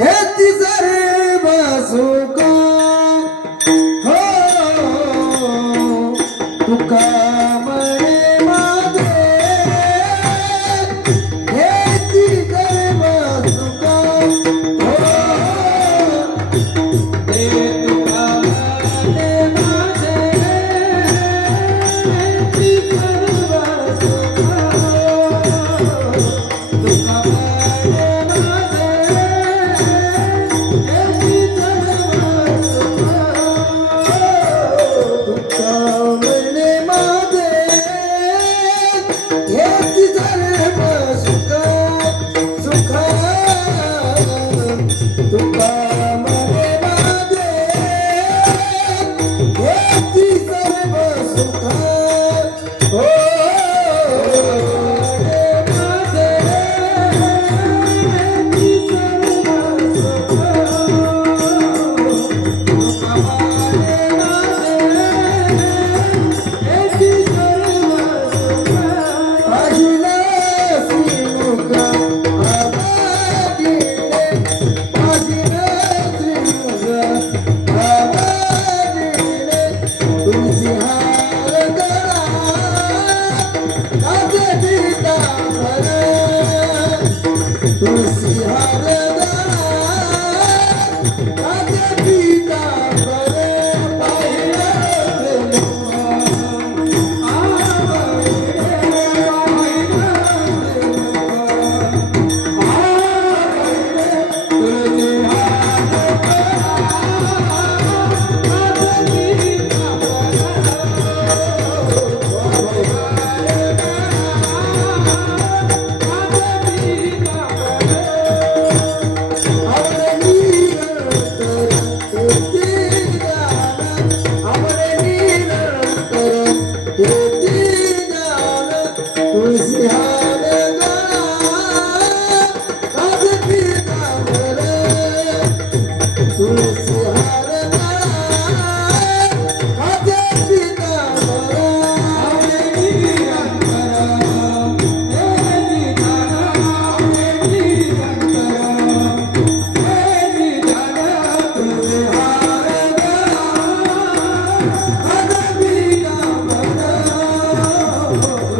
हे बाजू सर्व